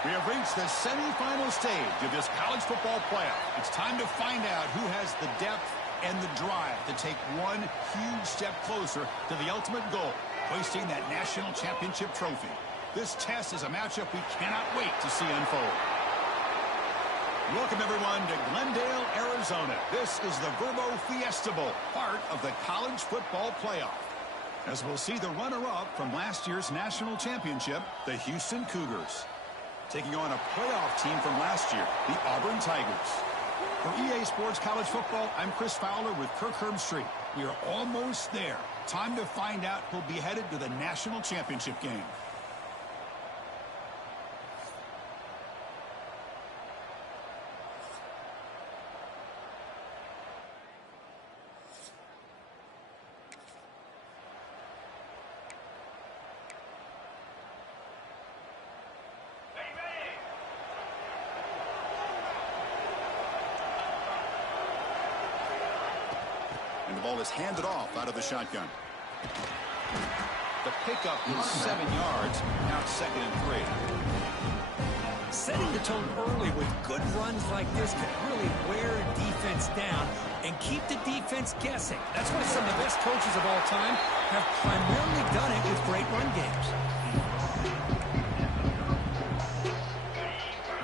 We have reached the semifinal stage of this college football playoff. It's time to find out who has the depth and the drive to take one huge step closer to the ultimate goal, hoisting that national championship trophy. This test is a matchup we cannot wait to see unfold. Welcome, everyone, to Glendale, Arizona. This is the Verbo Fiesta Bowl, part of the college football playoff. As we'll see the runner-up from last year's national championship, the Houston Cougars, taking on a playoff team from last year, the Auburn Tigers. For EA Sports College Football, I'm Chris Fowler with Kirk Herbstreit. We are almost there. Time to find out who'll be headed to the national championship game. And the ball is handed off out of the shotgun. The pickup is 7 yards. Now it's 2nd and 3. Setting the tone early with good runs like this can really wear defense down and keep the defense guessing. That's why some of the best coaches of all time have primarily done it with great run games.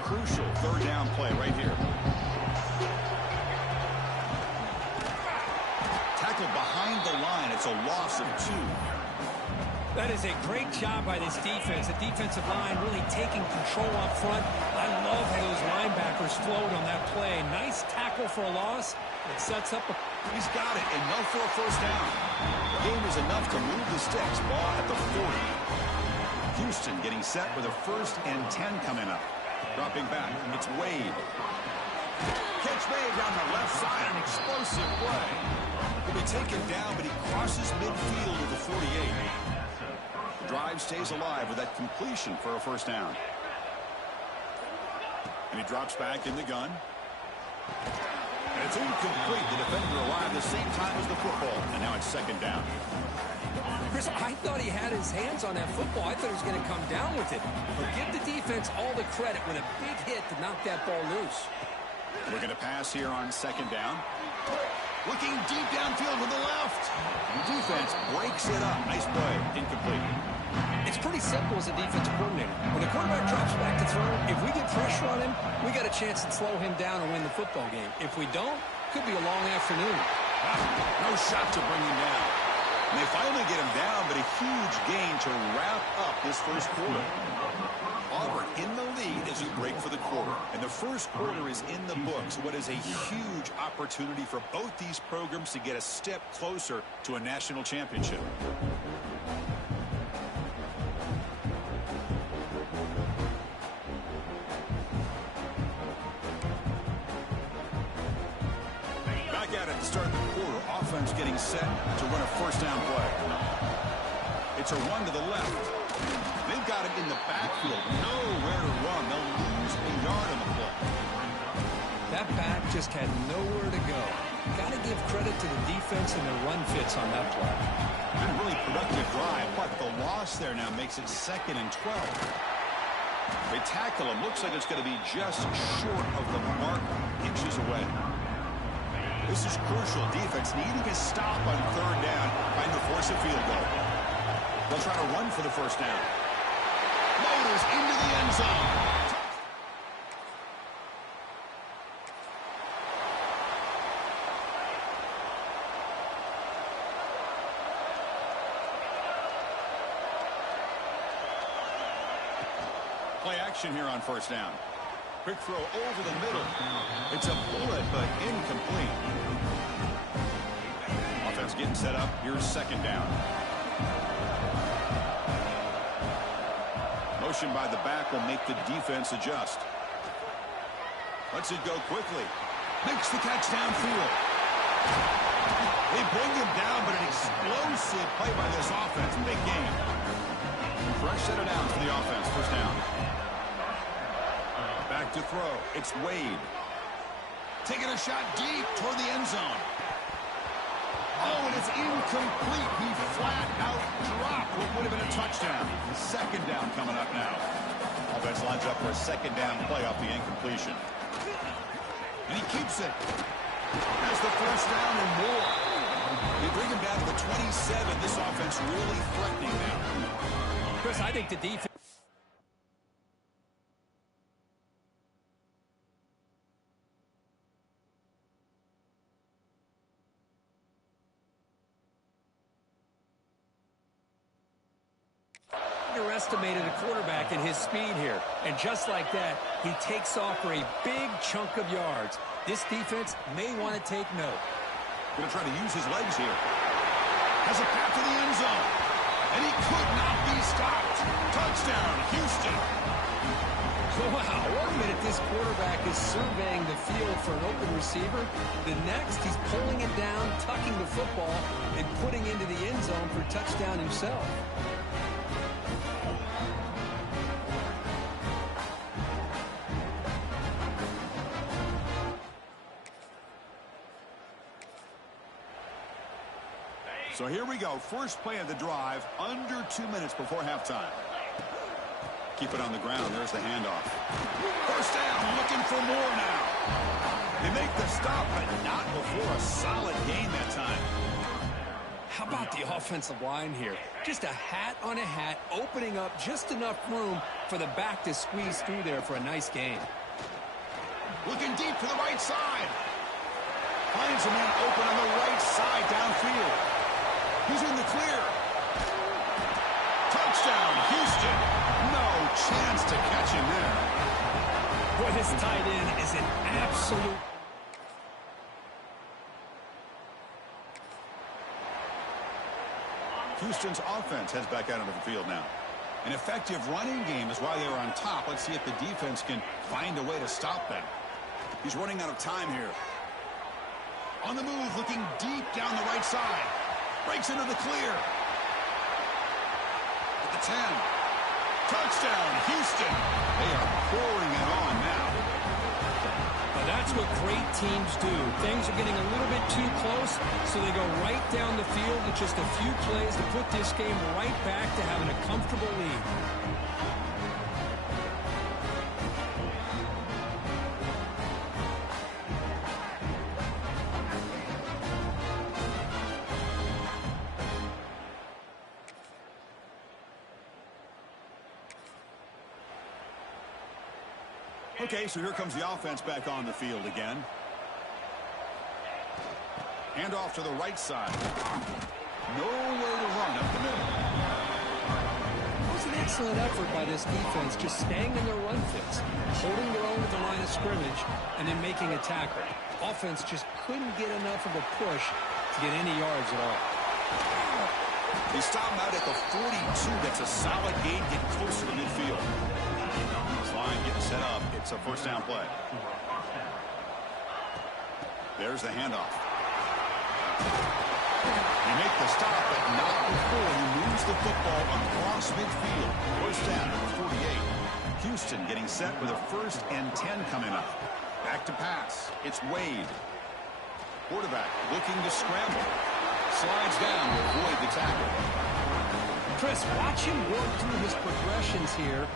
Crucial 3rd down play right here. Behind the line, it's a loss of 2. That is a great job by this defense. The defensive line really taking control up front. I love how those linebackers flowed on that play. Nice tackle for a loss. It sets up a... He's got it, enough for a 1st down. The game is enough to move the sticks. Ball at the 40. Houston getting set with a 1st and 10 coming up. Dropping back, it's Wade. Catch made down the left side, an explosive play. He'll be taken down, but he crosses midfield to the 48. The drive stays alive with that completion for a 1st down. And he drops back in the gun. And it's incomplete. The defender arrived the same time as the football, and now it's 2nd down. Chris, I thought he had his hands on that football. I thought he was going to come down with it. But give the defense all the credit with a big hit to knock that ball loose. We're going to pass here on 2nd down. Looking deep downfield to the left. The defense breaks it up. Nice play. Incomplete. It's pretty simple as a defensive coordinator. When the quarterback drops back to throw, if we get pressure on him, we got a chance to slow him down and win the football game. If we don't, could be a long afternoon. No shot to bring him down. And they finally get him down, but a huge gain to wrap up this 1st quarter. Auburn in the lead as we break for the quarter. And the 1st quarter is in the books. What is a huge opportunity for both these programs to get a step closer to a national championship. Back at it to start the quarter. Offense getting set to run a 1st down play. It's a run to the left. They've got it in the backfield. Nowhere to run. They'll lose a yard on the play. That back just had nowhere to go. Got to give credit to the defense and their run fits on that play. And really productive drive, but the loss there now makes it 2nd and 12. They tackle him. Looks like it's going to be just short of the mark, inches away. This is crucial. Defense needing a stop on 3rd down, trying to force a field goal. They'll try to run for the 1st down. Motors into the end zone. Play action here on 1st down. Quick throw over the middle. It's a bullet, but incomplete. Offense getting set up. Here's 2nd down. Motion by the back will make the defense adjust. Lets it go quickly. Makes the catch downfield. They bring him down, but an explosive play by this offense. Big game. Fresh set of downs for the offense. 1st down. Back to throw. It's Wade. Taking a shot deep toward the end zone. Oh, and it's incomplete. He flat out dropped what would have been a touchdown. 2nd down coming up now. offense lines up for a second down play off the incompletion. And he keeps it. Has the first down and more. They bring him down to the 27. This offense really threatening now. Chris, I think the defense underestimated a quarterback in his speed here. And just like that, he takes off for a big chunk of yards. This defense may want to take note. Going to try to use his legs here. Has a path to the end zone. And he could not be stopped. Touchdown, Houston. Wow, 1 minute this quarterback is surveying the field for an open receiver. The next, he's pulling it down, tucking the football, and putting into the end zone for a touchdown himself. So here we go. First play of the drive, under 2 minutes before halftime. Keep it on the ground. There's the handoff. First down, looking for more now. They make the stop, but not before a solid gain that time. How about the offensive line here? Just a hat on a hat, opening up just enough room for the back to squeeze through there for a nice gain. Looking deep to the right side. Finds a man open on the right side downfield. He's in the clear. Touchdown, Houston. No chance to catch him there. Boy, this tight end is an absolute... Houston's offense heads back out onto the field now. An effective running game is why they were on top. Let's see if the defense can find a way to stop them. He's running out of time here. On the move, looking deep down the right side. Breaks into the clear. At the 10. Touchdown, Houston. They are pouring it on now. Now that's what great teams do. Things are getting a little bit too close, so they go right down the field with just a few plays to put this game right back to having a comfortable lead. Okay, so here comes the offense back on the field again. Hand off to the right side. No way to run up the middle. It was an excellent effort by this defense, just staying in their run fits, holding their own at the line of scrimmage, and then making a tackle. Offense just couldn't get enough of a push to get any yards at all. They stop him out at the 42. That's a solid gain, getting closer to midfield. Line getting set up. It's a first down play. There's the handoff. He make the stop, but not before he moves the football across midfield. First down at the 48. Houston getting set with a 1st and 10 coming up. Back to pass. It's Wade. Quarterback looking to scramble. Slides down to avoid the tackle. Chris, watch him work through his progressions here.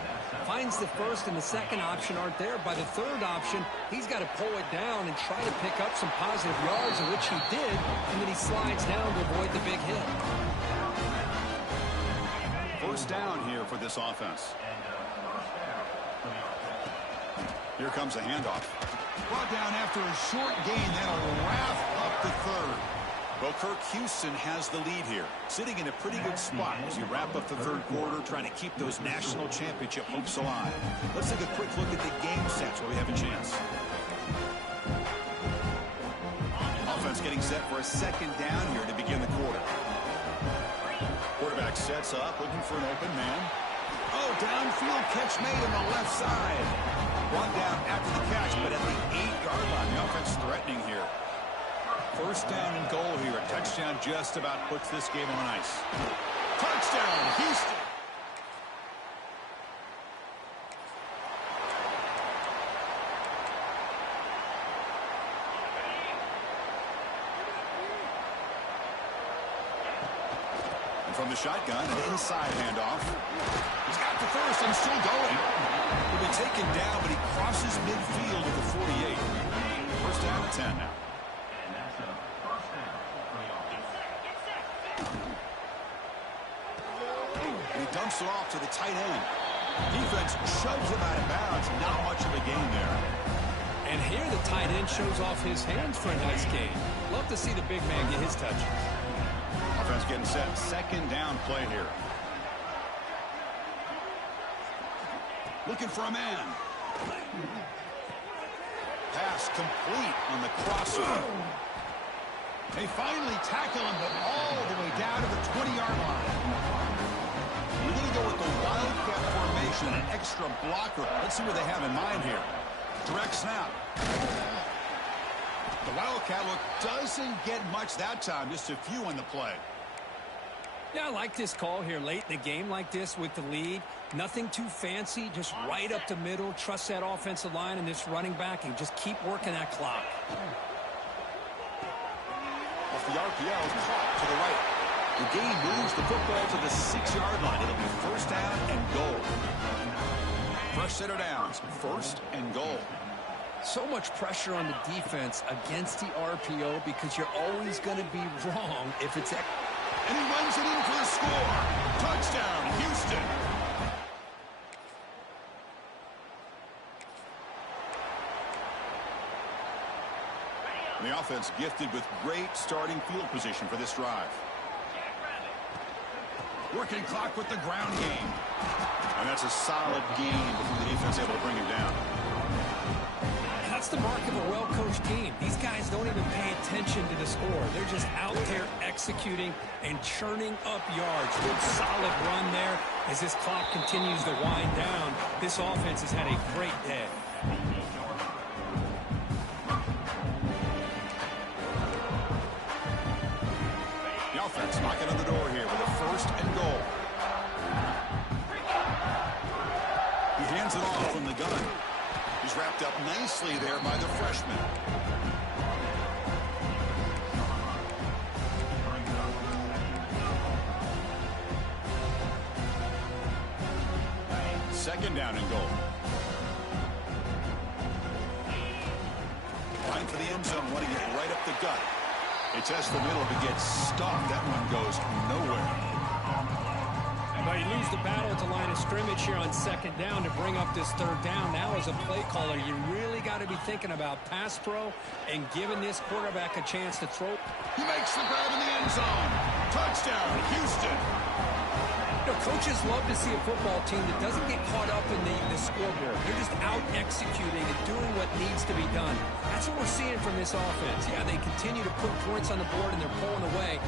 Finds the first and the second option aren't there. By the third option, he's got to pull it down and try to pick up some positive yards, in which he did, and then he slides down to avoid the big hit. First down here for this offense. Here comes a handoff. Brought down after a short gain, that'll wrap up the third. Well, Kirk, Houston has the lead here, sitting in a pretty good spot as you wrap up the third quarter, trying to keep those national championship hopes alive. Let's take a quick look at the game sets where we have a chance. Offense getting set for a second down here to begin the quarter. Quarterback sets up, looking for an open man. Oh, downfield catch made on the left side. Brought down after the catch, but at the 8-yard line, the offense threatening here. First down and goal here. A touchdown just about puts this game on ice. Touchdown, Houston. from the shotgun, an inside handoff. He's got the first and still going. He'll be taken down, but he crosses midfield at the 48. First down and 10 now. And he dumps it off to the tight end. Defense shoves him out of bounds. Not much of a gain there. And here the tight end shows off his hands for a nice gain. Love to see the big man get his touches. Offense getting set. Second down play here. Looking for a man. Pass complete on the crosser. They finally tackle him, but all the way down to the 20-yard line. We're going to go with the wildcat formation, an extra blocker. Let's see what they have in mind here. Direct snap. The wildcat look doesn't get much that time, just a few on the play. Yeah, I like this call here late in the game like this with the lead. Nothing too fancy, just right up the middle. Trust that offensive line and this running back and just keep working that clock. Off the RPO, caught to the right. The game moves the football to the 6-yard line. It'll be first down and goal. Fresh set of downs, first and goal. So much pressure on the defense against the RPO because you're always going to be wrong if it's... And he runs it in for the score. Touchdown, Houston. The offense gifted with great starting field position for this drive. Working clock with the ground game. And that's a solid game before the defense able to bring him down. That's the mark of a well-coached team. These guys don't even pay attention to the score. They're just out there executing and churning up yards. Good solid run there as this clock continues to wind down. This offense has had a great day. The offense knocking on the door here with a first and goal. He hands it off from the gun. He's wrapped up nicely there by the freshman. Second down and goal. Line for the end zone, running it right up the gut. They test the middle to get stopped. That one goes nowhere. But you lose the battle at the line of scrimmage here on second down to bring up this third down. Now as a play caller, you really got to be thinking about pass pro and giving this quarterback a chance to throw. He makes the grab in the end zone. Touchdown, Houston. You know, coaches love to see a football team that doesn't get caught up in the scoreboard. They're just out executing and doing what needs to be done. That's what we're seeing from this offense. Yeah, they continue to put points on the board and they're pulling away.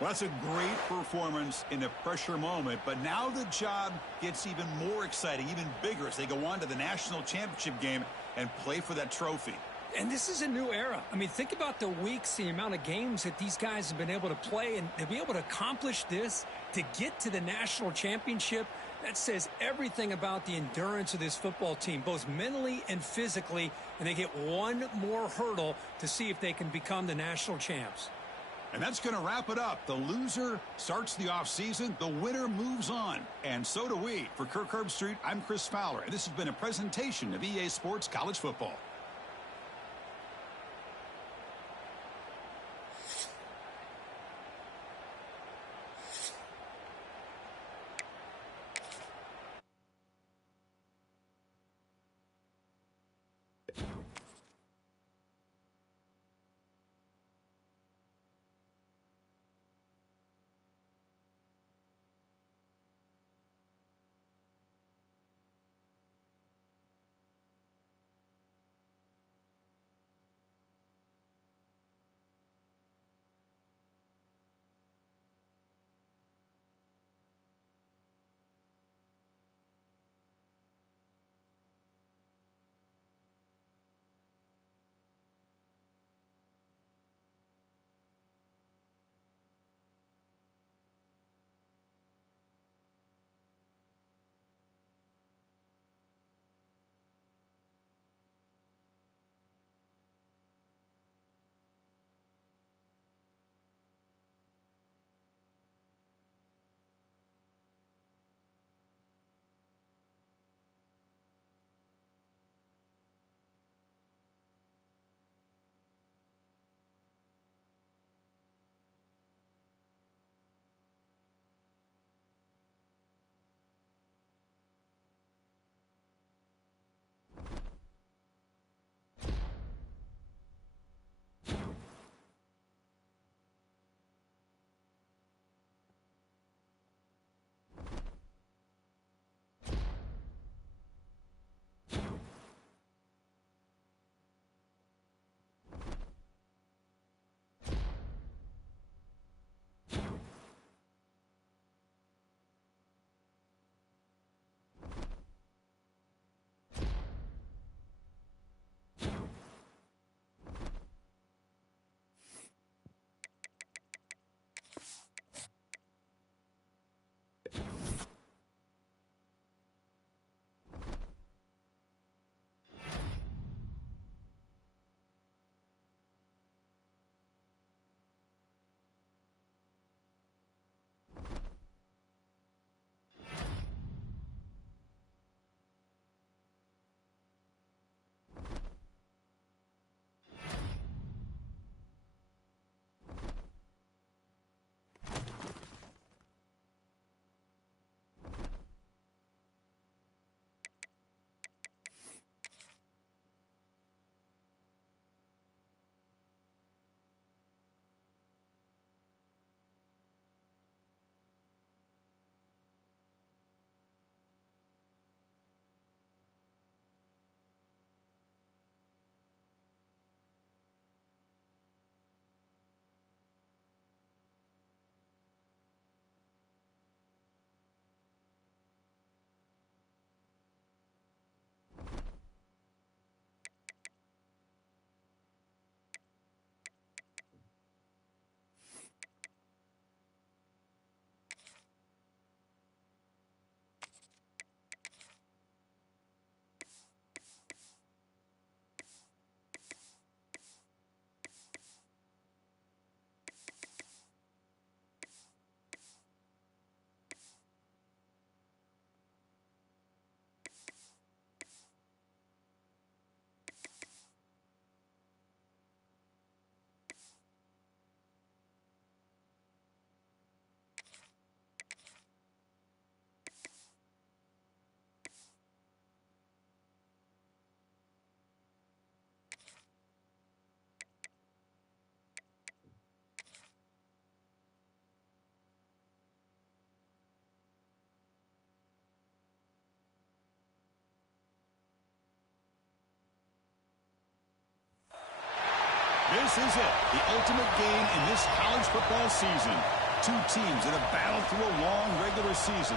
Well, that's a great performance in a pressure moment, but now the job gets even more exciting, even bigger as they go on to the national championship game and play for that trophy. And this is a new era. I mean, think about the weeks, the amount of games that these guys have been able to play, and to be able to accomplish this, to get to the national championship, that says everything about the endurance of this football team, both mentally and physically, and they get one more hurdle to see if they can become the national champs. And that's going to wrap it up. The loser starts the offseason. The winner moves on. And so do we. For Kirk Herbstreit, I'm Chris Fowler. And this has been a presentation of EA Sports College Football. This is it, the ultimate game in this college football season. Two teams that have battled through a long regular season,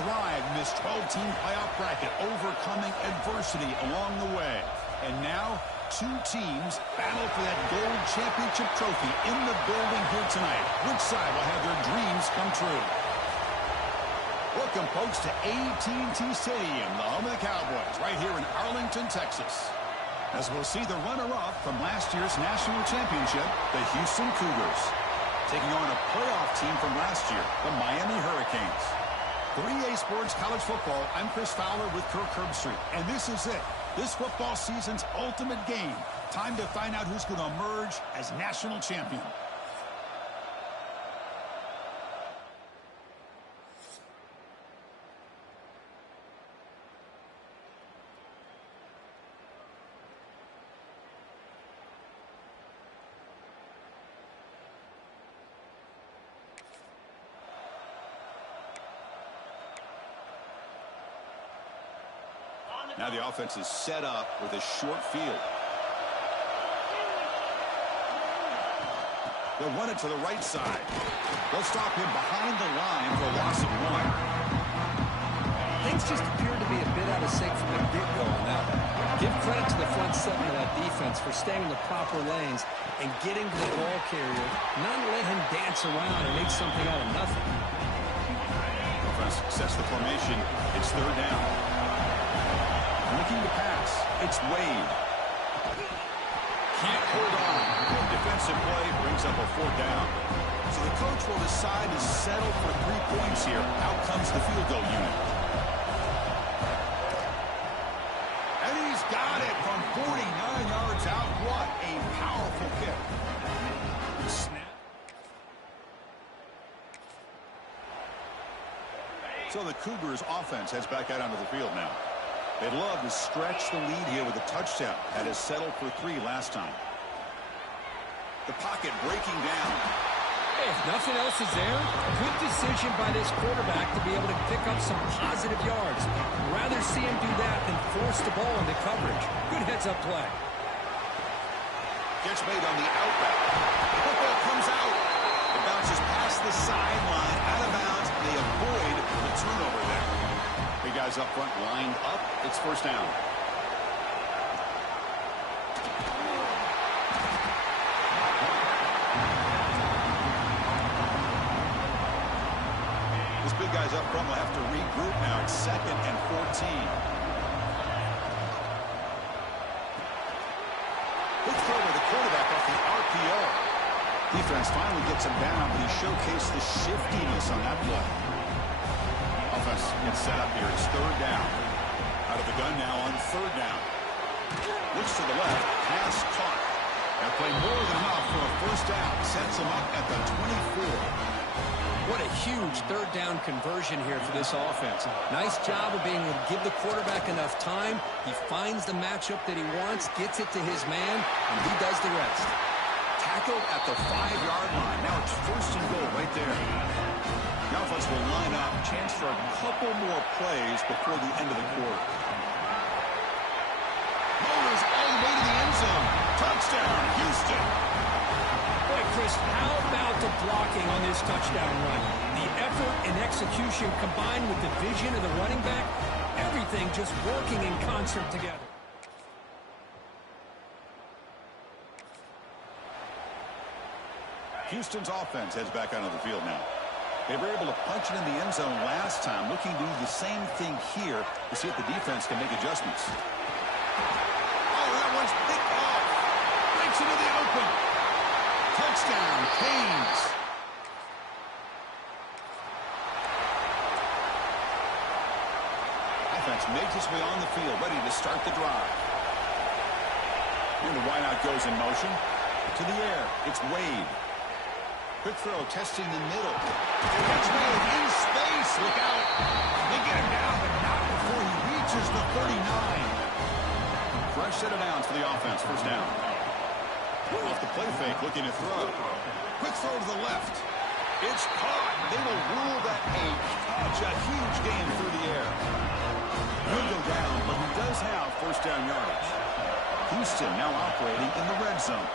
thrived in this 12-team playoff bracket, overcoming adversity along the way. And now, two teams battle for that gold championship trophy in the building here tonight. Which side will have their dreams come true? Welcome, folks, to AT&T Stadium, the home of the Cowboys, right here in Arlington, Texas. As we'll see the runner-up from last year's national championship, the Houston Cougars, taking on a playoff team from last year, the Miami Hurricanes. 3A Sports College Football, I'm Chris Fowler with Kirk Herbstreit, and this is it. This football season's ultimate game. Time to find out who's going to emerge as national champion. Now the offense is set up with a short field. They'll run it to the right side. They'll stop him behind the line for a loss of 1. Things just appeared to be a bit out of sync from the get-go on that one. Give credit to the front seven of that defense for staying in the proper lanes and getting to the ball carrier, not let him dance around and make something out of nothing. Offense sets the formation. It's third down. Looking to pass. It's Wade. Can't hold on. Good defensive play brings up a fourth down. So the coach will decide to settle for 3 points here. Out comes the field goal unit. And he's got it from 49 yards out. What a powerful kick. Snap. So the Cougars offense heads back out onto the field now. They'd love to stretch the lead here with a touchdown. That has settled for 3 last time. The pocket breaking down. Hey, if nothing else is there, good decision by this quarterback to be able to pick up some positive yards. Rather see him do that than force the ball into coverage. Good heads-up play. Gets made on the out route. Football comes out. It bounces past the sideline, out of bounds. They avoid the turnover there. Big guys up front lined up. It's first down. This big guys up front will have to regroup now. It's 2nd and 14. Quick throw with the quarterback off the RPO. Defense finally gets him down, but he showcased the shiftiness on that play. Offense gets set up here. It's third down. Out of the gun now on third down. Looks to the left. Pass caught. That play more than enough for a first down. Sets him up at the 24. What a huge third down conversion here for this offense. Nice job of being able to give the quarterback enough time. He finds the matchup that he wants, gets it to his man, and he does the rest. Tackled at the 5-yard line. Now it's first and goal right there. The offense will line up. Chance for a couple more plays before the end of the quarter. Motors all the way to the end zone. Touchdown, Houston. Boy, Chris, how about the blocking on this touchdown run? The effort and execution combined with the vision of the running back, everything just working in concert together. Houston's offense heads back onto the field now. They were able to punch it in the end zone last time, looking to do the same thing here to see if the defense can make adjustments. Oh, that one's picked off. Breaks into the open. Touchdown, Canes. Offense makes its way on the field, ready to start the drive. And the wideout goes in motion. To the air, it's Wade. Quick throw, testing the middle. Catch made in space. Look out. They get him down, but not before he reaches the 39. Fresh set of downs for the offense. First down. Off the play fake, looking to throw. Quick throw to the left. It's caught. They will rule that a catch. A huge gain through the air. He'll go down, but he does have first down yardage. Houston now operating in the red zone.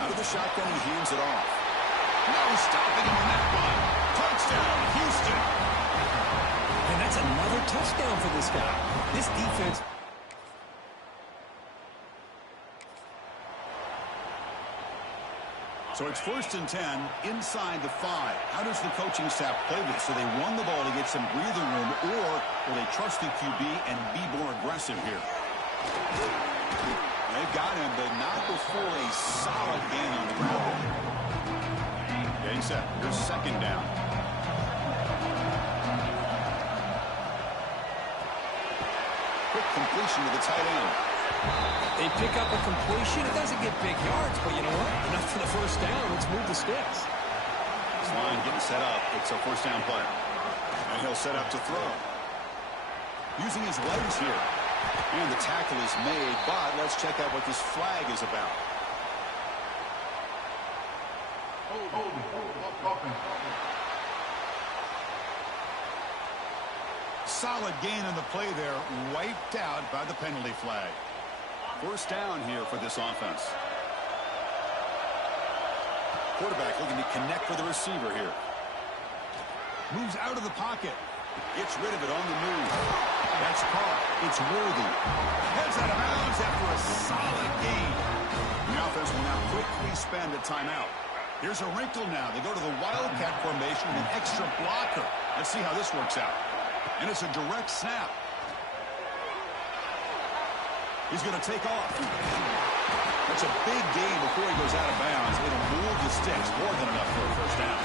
Out of the shotgun, he hands it off. No stopping him on that one. Touchdown, Houston. And that's another touchdown for this guy. This defense. So it's 1st and 10 inside the 5. How does the coaching staff play this? So they run the ball to get some breathing room, or will they trust the QB and be more aggressive here? They've got him, but not before a solid gain on the ground. Getting set. Here's 2nd down. Quick completion to the tight end. They pick up a completion. It doesn't get big yards, but you know what? Enough for the 1st down. Let's move the sticks. This line getting set up. It's a 1st down play. And he'll set up to throw. Using his legs here. And the tackle is made, but let's check out what this flag is about. Solid gain on the play there, wiped out by the penalty flag. 1st down here for this offense. Quarterback looking to connect with the receiver here. Moves out of the pocket. Gets rid of it on the move. That's caught. It's Worthy. Heads out of bounds after a solid gain. The offense will now quickly spend a timeout. Here's a wrinkle now. They go to the Wildcat formation with an extra blocker. Let's see how this works out. And it's a direct snap. He's going to take off. That's a big gain before he goes out of bounds. It'll move the sticks, more than enough for a 1st down.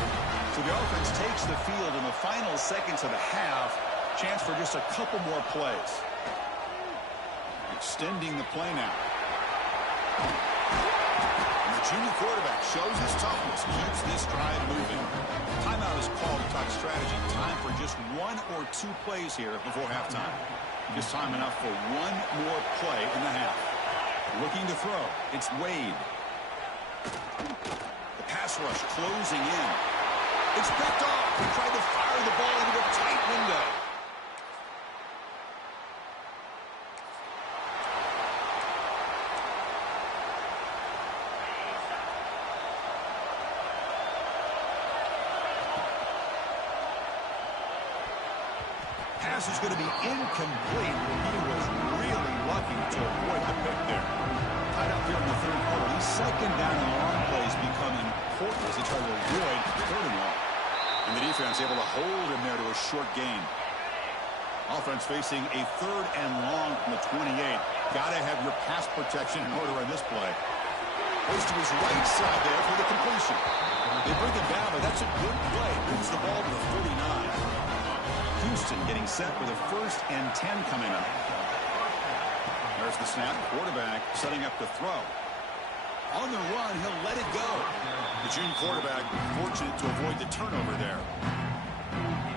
So the offense takes the field in the final seconds of the half. Chance for just a couple more plays. Extending the play now. And the junior quarterback shows his toughness, keeps this drive moving. Timeout is called to talk strategy. Time for just 1 or 2 plays here before halftime. Just time enough for 1 more play in the half. Looking to throw. It's Wade. The pass rush closing in. It's picked off. He tried to fire the ball into a tight window. Pass is going to be incomplete. He was really lucky to avoid the pick there. Tied up here in the 3rd quarter. These 2nd down and long plays become important as they try to avoid 3rd and long. And the defense able to hold him there to a short gain. Offense facing a 3rd and long from the 28. Got to have your pass protection in order on this play. Goes to his right side there for the completion. They bring it down, but that's a good play. Moves the ball to the 39. Houston getting set with a 1st and 10 coming up. There's the snap. Quarterback setting up to throw. On the run, he'll let it go. The junior quarterback fortunate to avoid the turnover there.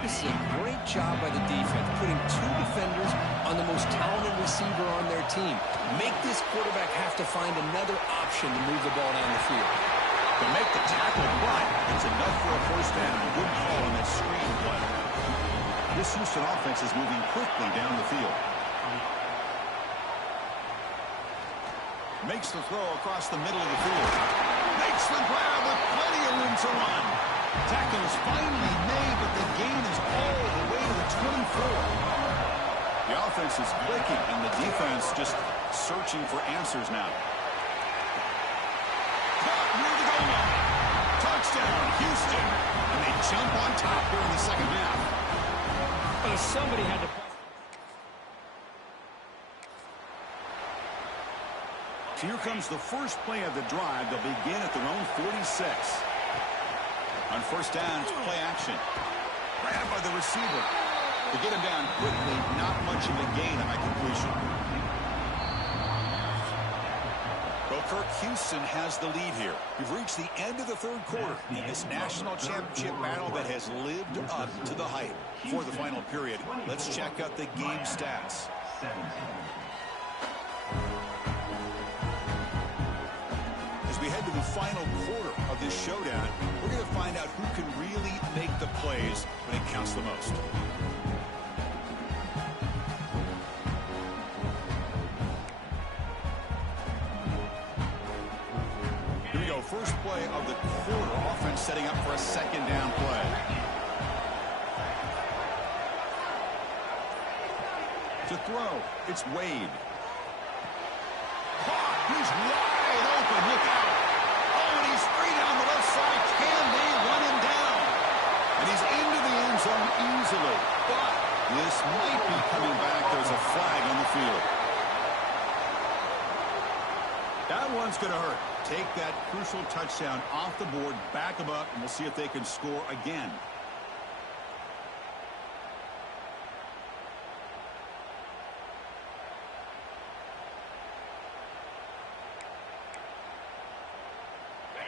This is a great job by the defense, putting 2 defenders on the most talented receiver on their team. Make this quarterback have to find another option to move the ball down the field. To make the tackle, but it's enough for a 1st down. Good call on that screen play. This Houston offense is moving quickly down the field. Makes the throw across the middle of the field. Makes the grab with plenty of room to run. Tackle is finally made, but the gain is all the way to the 24. The offense is clicking, and the defense just searching for answers now. Caught near the goal line. Touchdown, Houston. And they jump on top here in the 2nd half. Somebody had to. So here comes the first play of the drive. They'll begin at their own 46. On 1st down, it's play action. Grabbed by the receiver. To get him down quickly, not much of a gain on that completion. Well, Kirk, Houston has the lead here. We've reached the end of the 3rd quarter in this national championship battle that has lived up to the hype. For the final period, let's check out the game stats. As we head to the final quarter of this showdown, we're going to find out who can really make the plays when it counts the most. play of the quarter. Offense setting up for a second down play. To throw, it's Wade. He's wide open. Look out. Oh, and he's free down the left side. Can they run him down? And he's into the end zone easily. But this might be coming back. There's a flag on the field. That one's going to hurt. Take that crucial touchdown off the board, back them up, and we'll see if they can score again.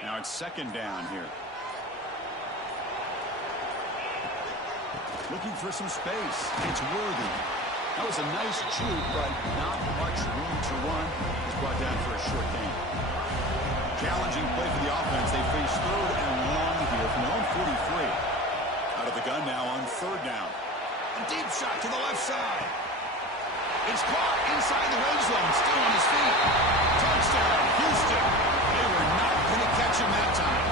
Now it's second down here. Looking for some space. It's Worthy. That was a nice juke, but not much room to run. He's brought down for a short gain. Challenging play for the offense. They face third and long here from their own 43. Out of the gun now on third down. A deep shot to the left side. It's caught inside the red zone. Still on his feet. Touchdown, Houston. They were not going to catch him that time.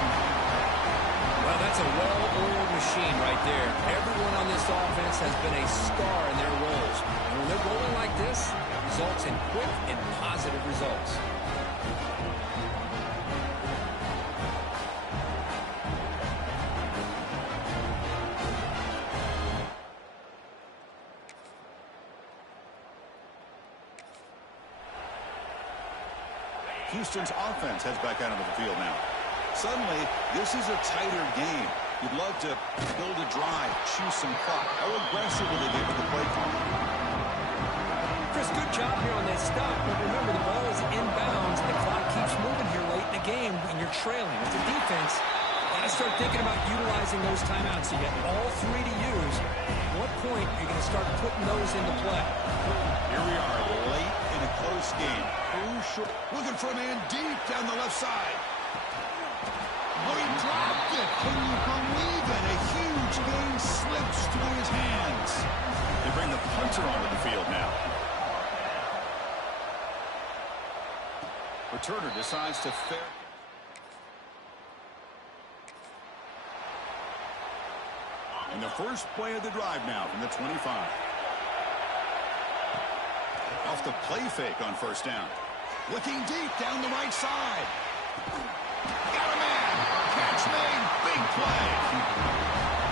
Well, that's a well-oiled machine right there. Everyone on this offense has been a star in their roles. And when they're rolling like this, results in quick and positive results. Houston's offense heads back out onto the field now. Suddenly, this is a tighter game. You'd love to build a drive, choose some clock. How aggressive will they be with the play call? Chris, good job here on that stop. But remember, the ball is inbounds, and the clock keeps moving here late in the game when you're trailing. As a defense, you got to start thinking about utilizing those timeouts. You get all three to use. At what point are you going to start putting those into play? Here we are, late in a close game. Crucial. Looking for a man deep down the left side. Oh, he dropped it. Can you believe it? A huge game slips through his hands. They bring the punter onto the field now. Returner decides to fair. And the first play of the drive now from the 25. Off the play fake on first down. Looking deep down the right side. Got a man. Catch made. Big play.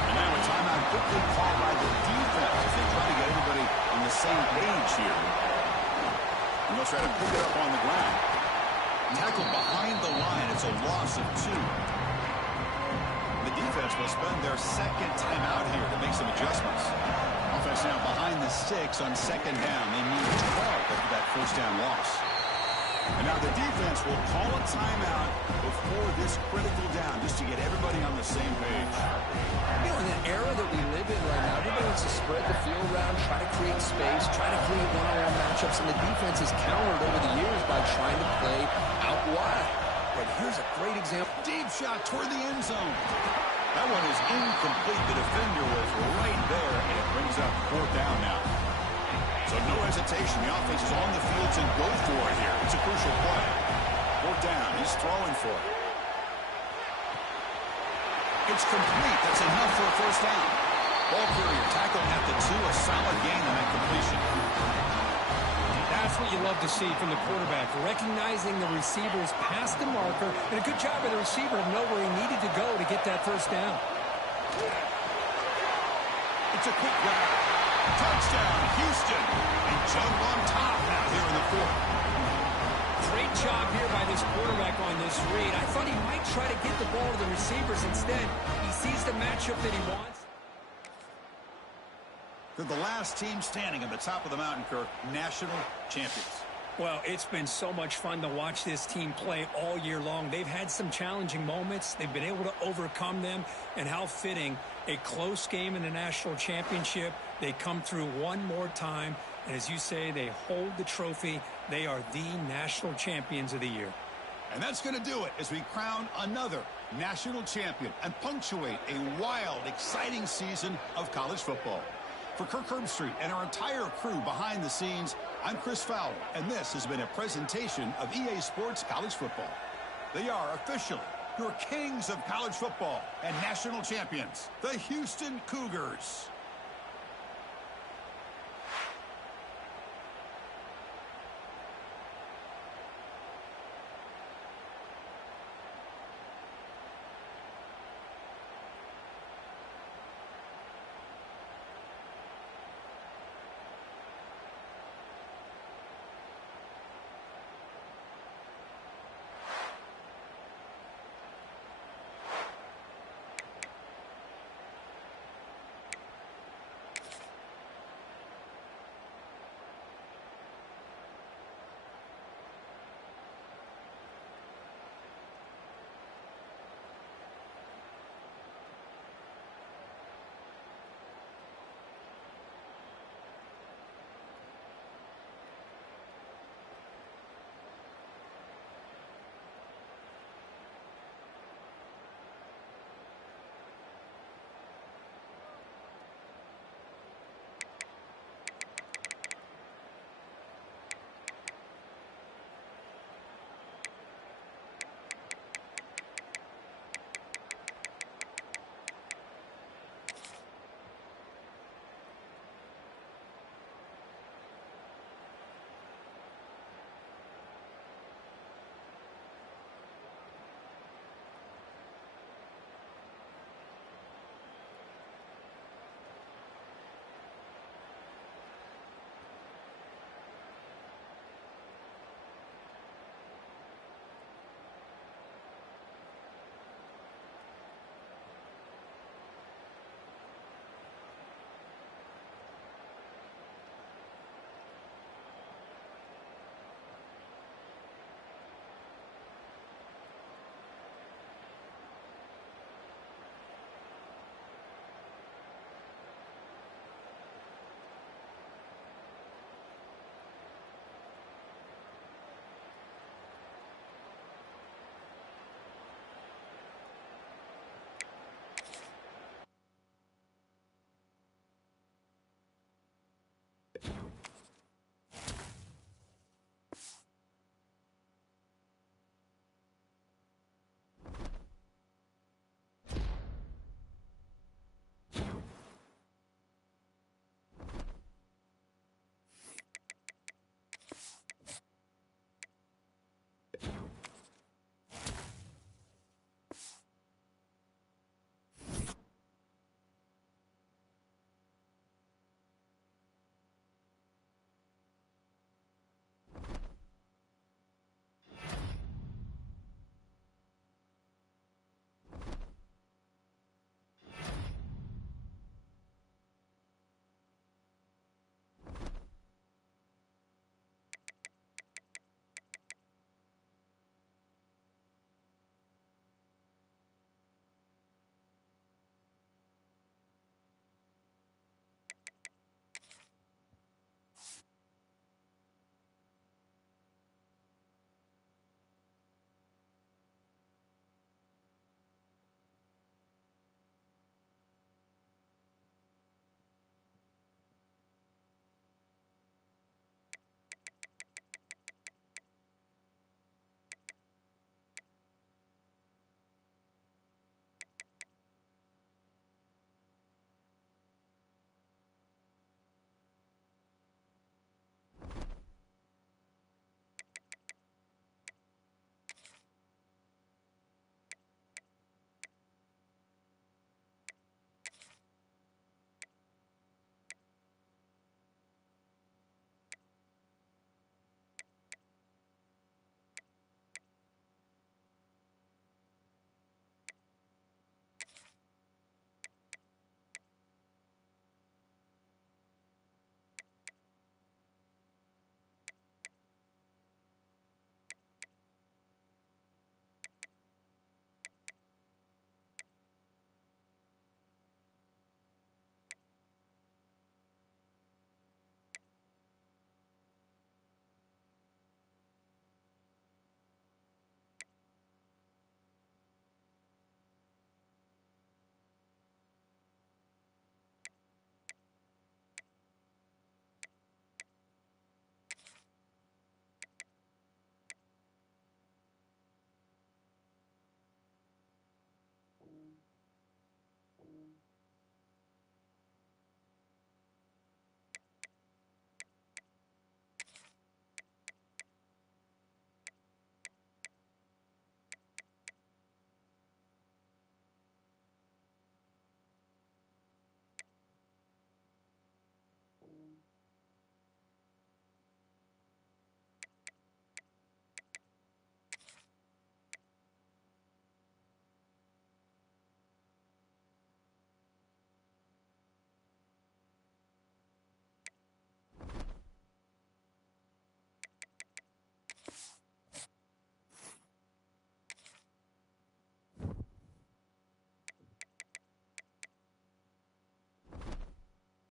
And now a timeout quickly called by the defense as they try to get everybody on the same page here. And they'll try to pick it up on the ground. Tackled behind the line. It's a loss of 2. The defense will spend their second timeout here to make some adjustments. Offense now behind the 6 on second down. They need 12 after that first down loss. And now the defense will call a timeout before this critical down just to get everybody on the same page. You know, in the era that we live in right now, everybody wants to spread the field around, try to create space, try to create one-on-one matchups, and the defense has countered over the years by trying to play out wide. But here's a great example. Deep shot toward the end zone. That one is incomplete. The defender was right there, and it brings up fourth down now. So no hesitation. The offense is on the field to go for it here. It's a crucial play. Fourth down. He's throwing for it. It's complete. That's enough for a first down. Ball carrier tackled at the 2. A solid gain on that completion. That's what you love to see from the quarterback, recognizing the receivers past the marker, and a good job by the receiver to know where he needed to go to get that first down. It's a quick grab. Touchdown, Houston. And jump on top now here in the fourth. Great job here by this quarterback on this read. I thought he might try to get the ball to the receivers. Instead, he sees the matchup that he wants. They're the last team standing at the top of the mountain, Kirk. National champions. Well, it's been so much fun to watch this team play all year long. They've had some challenging moments. They've been able to overcome them. And how fitting, a close game in the national championship. They come through one more time. And as you say, they hold the trophy. They are the national champions of the year. And that's going to do it as we crown another national champion and punctuate a wild, exciting season of college football. For Kirk Herbstreit and our entire crew behind the scenes, I'm Chris Fowler, and this has been a presentation of EA Sports College Football. They are officially your kings of college football and national champions, the Houston Cougars.